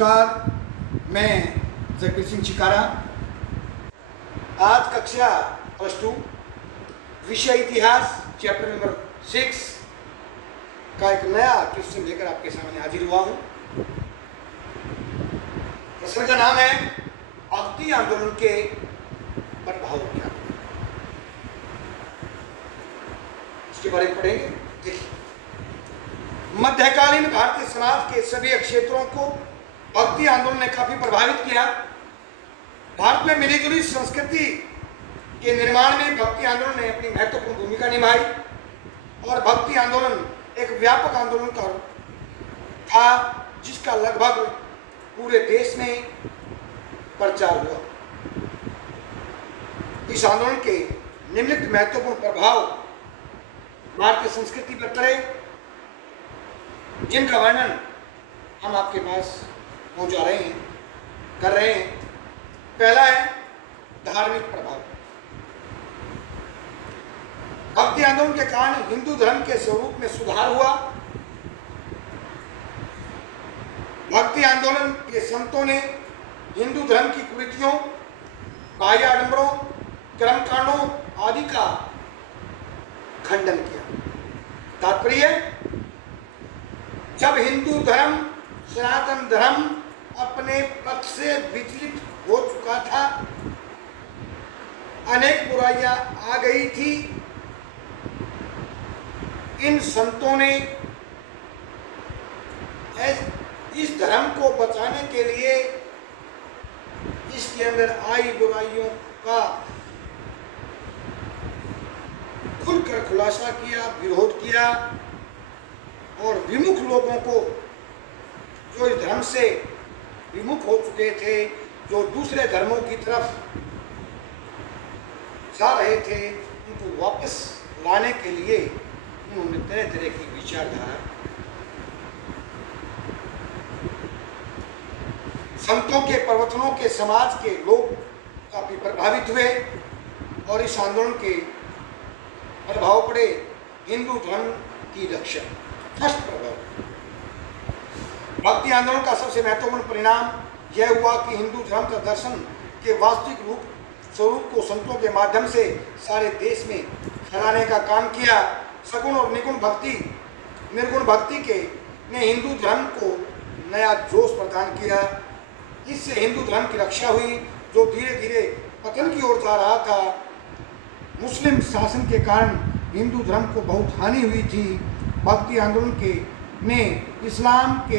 नमस्कार, मैं जगबीर सिंह चिकारा। आज कक्षा +2 विषय इतिहास चैप्टर नंबर 6 का एक नया क्वेश्चन लेकर आपके सामने हाजिर हुआ हूँ। प्रश्न का नाम है भक्ति आंदोलन के प्रभाव क्या। इसके बारे में पढ़ेंगे। देखिए, मध्यकालीन भारतीय समाज के सभी क्षेत्रों को भक्ति आंदोलन ने काफी प्रभावित किया। भारत में मिलीजुली संस्कृति के निर्माण में भक्ति आंदोलन ने अपनी महत्वपूर्ण भूमिका निभाई और भक्ति आंदोलन एक व्यापक आंदोलन था जिसका लगभग पूरे देश में प्रचार हुआ। इस आंदोलन के निम्नलिखित महत्वपूर्ण प्रभाव भारतीय संस्कृति पर पड़े, जिनका वर्णन हम आपके पास पहुंचा रहे हैं, कर रहे हैं। पहला है धार्मिक प्रभाव। भक्ति आंदोलन के कारण हिंदू धर्म के स्वरूप में सुधार हुआ। भक्ति आंदोलन के संतों ने हिंदू धर्म की कुरीतियों, बाह्य आडंबरों, कर्मकांडों आदि का खंडन किया। तात्पर्य, जब हिंदू धर्म सनातन धर्म अपने पथ से विचलित हो चुका था, अनेक बुराइयां आ गई थी, इन संतों ने इस धर्म को बचाने के लिए इसके अंदर आई बुराइयों का खुलकर खुलासा किया, विरोध किया और विमुख लोगों को, जो इस धर्म से विमुख हो चुके थे, जो दूसरे धर्मों की तरफ जा रहे थे, उनको वापस लाने के लिए उन्होंने तरह तरह की विचारधारा। संतों के प्रवचनों के समाज के लोग काफी प्रभावित हुए और इस आंदोलन के प्रभाव पड़े हिंदू धर्म की रक्षा। फर्स्ट प्रभाव, भक्ति आंदोलन का सबसे महत्वपूर्ण परिणाम यह हुआ कि हिंदू धर्म का दर्शन के वास्तविक स्वरूप को संतों के माध्यम से सारे देश में फैलाने का काम किया। सगुण और निर्गुण भक्ति के ने हिंदू धर्म को नया जोश प्रदान किया। इससे हिंदू धर्म की रक्षा हुई, जो धीरे धीरे पतन की ओर जा रहा था। मुस्लिम शासन के कारण हिंदू धर्म को बहुत हानि हुई थी। भक्ति आंदोलन ने इस्लाम के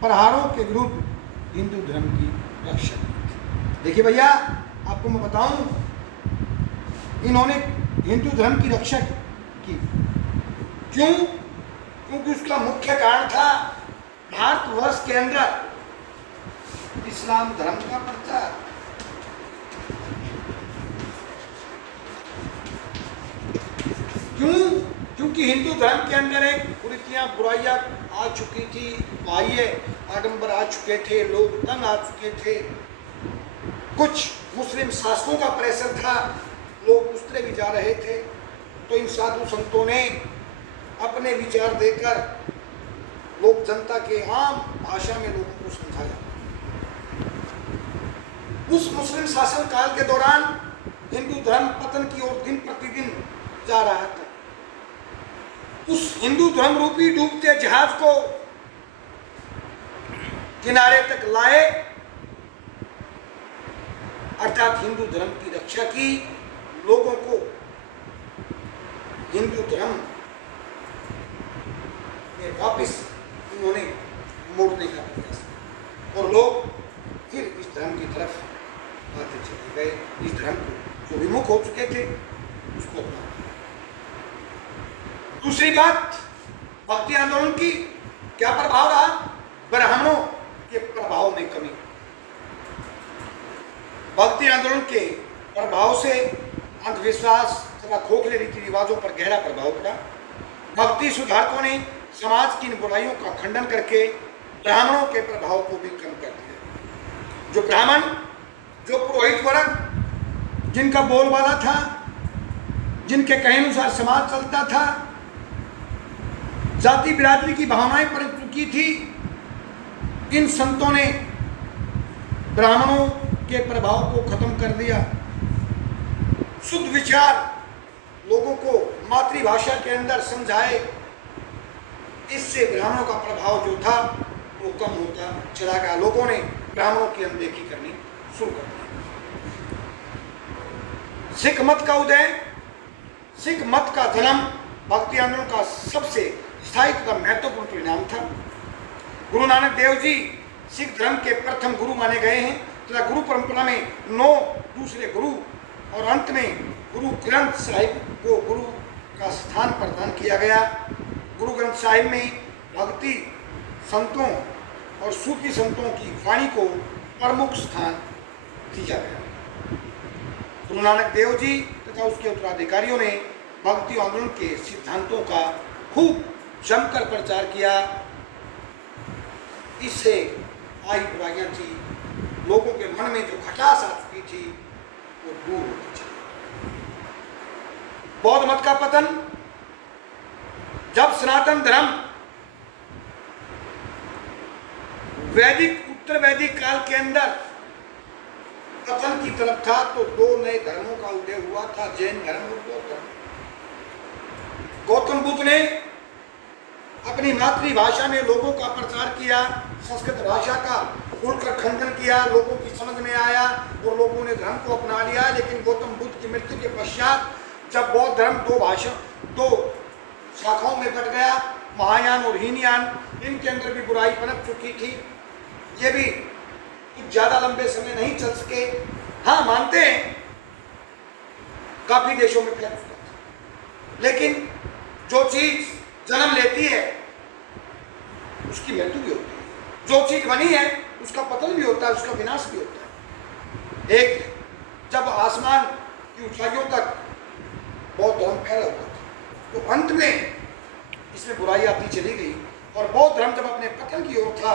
प्रहारों के विरुद्ध हिंदू धर्म की रक्षा की। देखिए भैया, आपको मैं बताऊं, इन्होंने हिंदू धर्म की रक्षा की। क्यों? क्योंकि उसका मुख्य कारण था भारतवर्ष के अंदर इस्लाम धर्म का प्रचार। क्यों? क्योंकि हिंदू धर्म के अंदर एक कुरीतियां, बुराइयां आ चुकी थी, बाह्य आडंबर आ चुके थे, लोग तंग आ चुके थे। कुछ मुस्लिम शासकों का प्रेशर था, लोग उतरे भी जा रहे थे। तो इन साधु संतों ने अपने विचार देकर लोक जनता के आम भाषा में लोगों को समझाया। उस मुस्लिम शासन काल के दौरान हिंदू धर्म पतन की ओर दिन प्रतिदिन जा रहा था। उस हिंदू धर्म रूपी डूबते जहाज को किनारे तक लाए, अर्थात हिंदू धर्म की रक्षा की, लोगों को हिंदू धर्म में वापस उन्होंने मोड़ने का प्रयास, और लोग फिर इस धर्म की तरफ आते चले गए। इस धर्म को जो विमुख हो चुके थे उसको अपना। दूसरी बात, भक्ति आंदोलन की क्या प्रभाव रहा? ब्राह्मणों के प्रभाव में कमी। भक्ति आंदोलन के प्रभाव से अंधविश्वास तथा खोखले रीति रिवाजों पर गहरा प्रभाव पड़ा। भक्ति सुधारकों ने समाज की इन बुराइयों का खंडन करके ब्राह्मणों के प्रभाव को भी कम कर दिया। जो ब्राह्मण, जो पुरोहित वर्ग, जिनका बोलबाला था, जिनके कहे अनुसार समाज चलता था, जाति बिरादरी की भावनाएं पनप चुकी थी, इन संतों ने ब्राह्मणों के प्रभाव को खत्म कर दिया। शुद्ध विचार लोगों को मातृभाषा के अंदर समझाए। इससे ब्राह्मणों का प्रभाव जो था वो कम होता चला गया। लोगों ने ब्राह्मणों की अनदेखी करनी शुरू कर दी। सिख मत का उदय, सिख मत का जन्म भक्ति आंदोलन का सबसे स्थायी तथा महत्वपूर्ण परिणाम था। गुरु नानक देव जी सिख धर्म के प्रथम गुरु माने गए हैं तथा गुरु परंपरा में 9 दूसरे गुरु और अंत में गुरु ग्रंथ साहिब को गुरु का स्थान प्रदान किया गया। गुरु ग्रंथ साहिब में भक्ति संतों और सूफी संतों की वाणी को प्रमुख स्थान दिया गया। गुरु नानक देव जी तथा उसके उत्तराधिकारियों ने भक्ति आंदोलन के सिद्धांतों का खूब जमकर प्रचार किया। इससे आई बुराइयां थी, लोगों के मन में जो खटास आ चुकी थी वो दूर होती चली। बौद्ध मत का पतन, जब सनातन धर्म वैदिक उत्तर वैदिक काल के अंदर पतन की तरफ था तो 2 नए धर्मों का उदय हुआ था, जैन धर्म और बौद्ध धर्म। गौतम बुद्ध ने अपनी मातृभाषा में लोगों का प्रचार किया, संस्कृत भाषा का खुलकर खंडन किया, लोगों की समझ में आया और लोगों ने धर्म को अपना लिया। लेकिन गौतम बुद्ध की मृत्यु के पश्चात जब बौद्ध धर्म 2 शाखाओं में बट गया, महायान और हीनयान, इनके अंदर भी बुराई पनप चुकी थी। ये भी कुछ ज़्यादा लंबे समय नहीं चल सके। हाँ, मानते हैं काफ़ी देशों में फैल चुका था, लेकिन जो चीज़ जन्म लेती है उसकी मृत्यु भी होती है, जो चीज बनी है उसका पतन भी होता है, उसका विनाश भी होता है। एक जब आसमान की ऊंचाइयों तक बौद्ध धर्म फैला हुआ था तो अंत में इसमें बुराई आती चली गई और बौद्ध धर्म जब अपने पतन की ओर था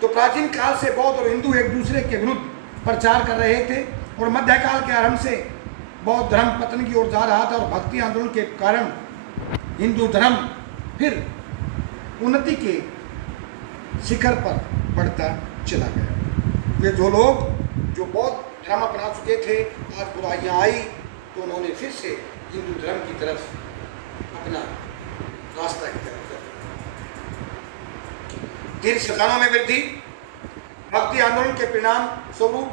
तो प्राचीन काल से बौद्ध और हिंदू एक दूसरे के विरुद्ध प्रचार कर रहे थे और मध्यकाल के आरंभ से बौद्ध धर्म पतन की ओर जा रहा था और भक्ति आंदोलन के कारण हिंदू धर्म फिर उन्नति के शिखर पर बढ़ता चला गया। वे जो लोग जो बौद्ध धर्म अपना चुके थे, आज बुराइयां आई तो उन्होंने फिर से हिंदू धर्म की तरफ अपना रास्ता की तरफ कर। तीर्थ स्थानों में वृद्धि, भक्ति आंदोलन के परिणाम स्वरूप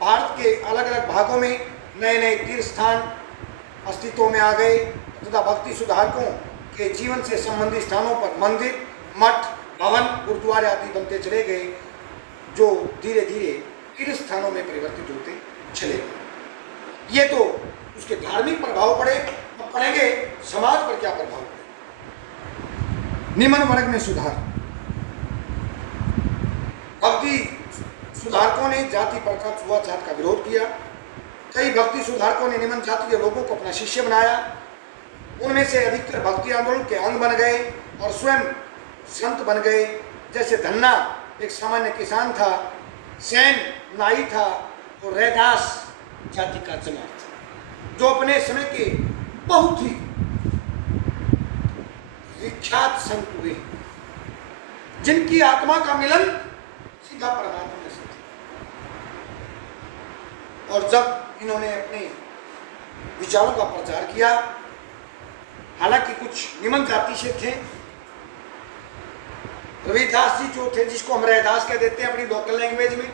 भारत के अलग अलग भागों में नए नए तीर्थ स्थान अस्तित्व में आ गए तथा भक्ति सुधारकों के जीवन से संबंधित स्थानों पर मंदिर, मठ, भवन, गुरुद्वारे आदि बनते चले गए, जो धीरे धीरे तीर्थ स्थानों में परिवर्तित होते चले गए। ये तो उसके धार्मिक प्रभाव पड़े, अब पड़ेंगे समाज पर क्या प्रभाव पड़े। निम्न वर्ग में सुधार, भक्ति सुधारकों ने जाति प्रथा छुआछूत का विरोध किया। कई भक्ति सुधारकों ने निम्न जाति के लोगों को अपना शिष्य बनाया। उनमें से अधिकतर भक्ति आंदोलन के अंग बन गए और स्वयं संत बन गए। जैसे धन्ना एक सामान्य किसान था, सेन नाई था और रैदास जाति का जमात था, जो अपने समय के बहुत ही विख्यात संत हुए, जिनकी आत्मा का मिलन सीधा परमात्मा से था। और जब इन्होंने अपने विचारों का प्रचार किया, हालांकि कुछ निम्न जाति से थे, रविदास जी जो थे, जिसको हम रैदास कह देते हैं अपनी लोकल लैंग्वेज में,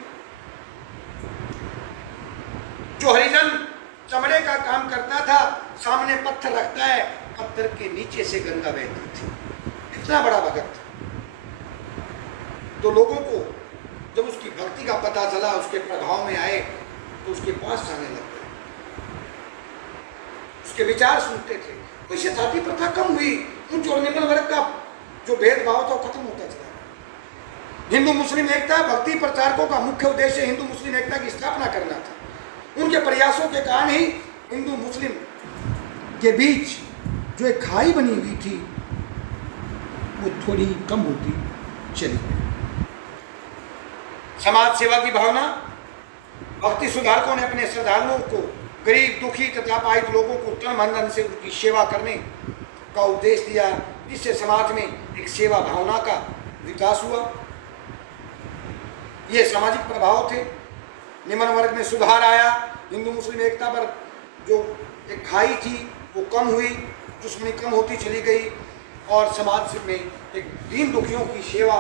जो हरिजन चमड़े का काम करता था, सामने पत्थर रखता है, पत्थर के नीचे से गंगा बहती थी, इतना बड़ा भगत था। तो लोगों को जब उसकी भक्ति का पता चला, उसके प्रभाव में आए तो उसके पास जाने लग गए, उसके विचार सुनते थे। तो इससे जाति प्रथा कम हुई, उच्च और निम्न वर्ग का जो भेदभाव था खत्म होता चला। हिंदू मुस्लिम एकता, भक्ति प्रचारकों का मुख्य उद्देश्य हिंदू मुस्लिम एकता की स्थापना करना था। उनके प्रयासों के कारण ही हिंदू मुस्लिम के बीच जो एक खाई बनी हुई थी वो थोड़ी कम होती चली गई। समाज सेवा की भावना, भक्ति सुधारकों ने अपने श्रद्धालुओं को, गरीब, दुखी तथा अपाहिज लोगों को तन मन धन से उनकी सेवा करने का उपदेश दिया, जिससे समाज में एक सेवा भावना का विकास हुआ। ये सामाजिक प्रभाव थे। निम्न वर्ग में सुधार आया, हिंदू मुस्लिम एकता पर जो एक खाई थी वो कम हुई, दुश्मनी कम होती चली गई और समाज में एक दीन दुखियों की सेवा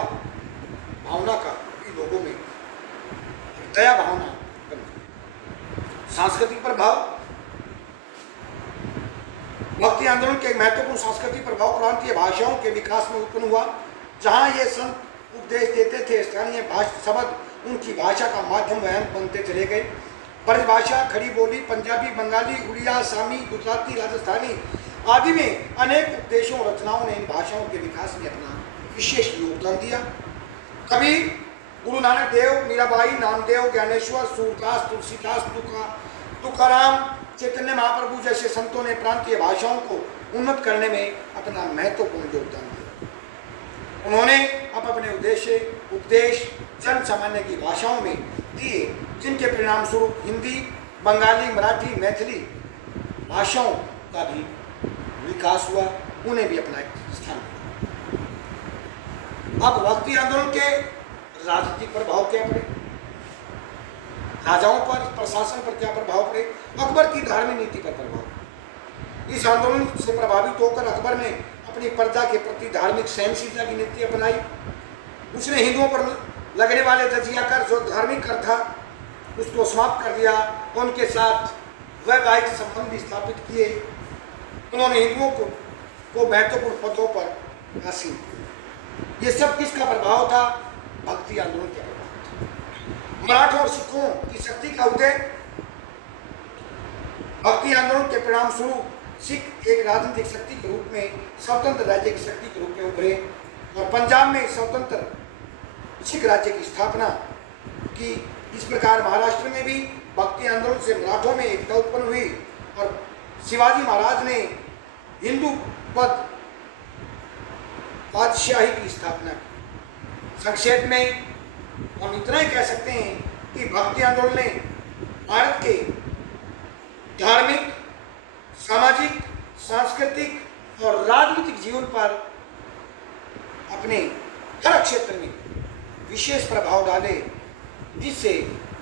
भावना का भी लोगों में दया भावना बनी। सांस्कृतिक प्रभाव, भक्ति आंदोलन के एक महत्वपूर्ण सांस्कृतिक प्रभाव प्रांतीय भाषाओं के विकास में उत्पन्न हुआ। जहाँ ये संत उपदेश देते थे, स्थानीय शब्द उनकी भाषा का माध्यम बनते चले गए। ब्रजभाषा, खड़ी बोली, पंजाबी, बंगाली, उड़िया, सामी, गुजराती, राजस्थानी आदि में अनेक उपदेशों और रचनाओं ने इन भाषाओं के विकास में अपना विशेष योगदान दिया। कभी गुरु नानक देव, मीराबाई, नामदेव, ज्ञानेश्वर, सूरदास, तुलसीदास, तुकाराम, चैतन्य महाप्रभु जैसे संतों ने प्रांतीय भाषाओं को उन्नत करने में अपना महत्वपूर्ण योगदान दिया। उन्होंने अपने उपदेश जन सामान्य की भाषाओं में दिए, जिनके परिणाम स्वरूप हिंदी, बंगाली, मराठी, मैथिली भाषाओं का भी विकास हुआ, उन्हें भी अपना एक स्थान मिला। अब भक्ति आंदोलन के राजनीतिक प्रभाव क्या पड़े, राजाओं पर, प्रशासन पर क्या प्रभाव पड़े, अकबर की धार्मिक नीति पर प्रभाव। इस आंदोलन से प्रभावित होकर अकबर ने अपनी प्रजा के प्रति धार्मिक सहनशीलता की नीति अपनाई। उसने हिंदुओं पर लगने वाले जजिया कर, जो धार्मिक कर था, उसको समाप्त कर दिया। उनके साथ वैवाहिक संबंध भी स्थापित किए। उन्होंने हिंदुओं को महत्वपूर्ण पदों पर आसीन किया। ये सब किसका प्रभाव था? भक्ति आंदोलन का प्रभाव था। मराठों और सिखों की शक्ति का उदय, भक्ति आंदोलन के परिणाम स्वरूप सिख एक राजनीतिक शक्ति के रूप में, स्वतंत्र राज्य की शक्ति के रूप में उभरे और पंजाब में स्वतंत्र सिख राज्य की स्थापना की। इस प्रकार महाराष्ट्र में भी भक्ति आंदोलन से मराठों में एकता उत्पन्न हुई और शिवाजी महाराज ने हिंदू पद बादशाही की स्थापना की। संक्षेप में हम इतना ही कह सकते हैं कि भक्ति आंदोलन ने भारत के धार्मिक, सामाजिक, सांस्कृतिक और राजनीतिक जीवन पर अपने हर क्षेत्र में विशेष प्रभाव डाले, जिससे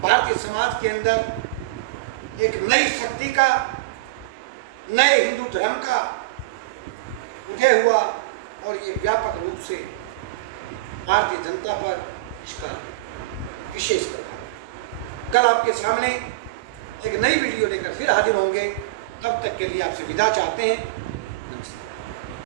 भारतीय समाज के अंदर एक नई शक्ति का, नए हिंदू धर्म का उदय हुआ और ये व्यापक रूप से भारतीय जनता पर इसका विशेष प्रभाव। कल आपके सामने एक नई वीडियो लेकर फिर हाजिर होंगे। तब तक के लिए आपसे विदा चाहते हैं।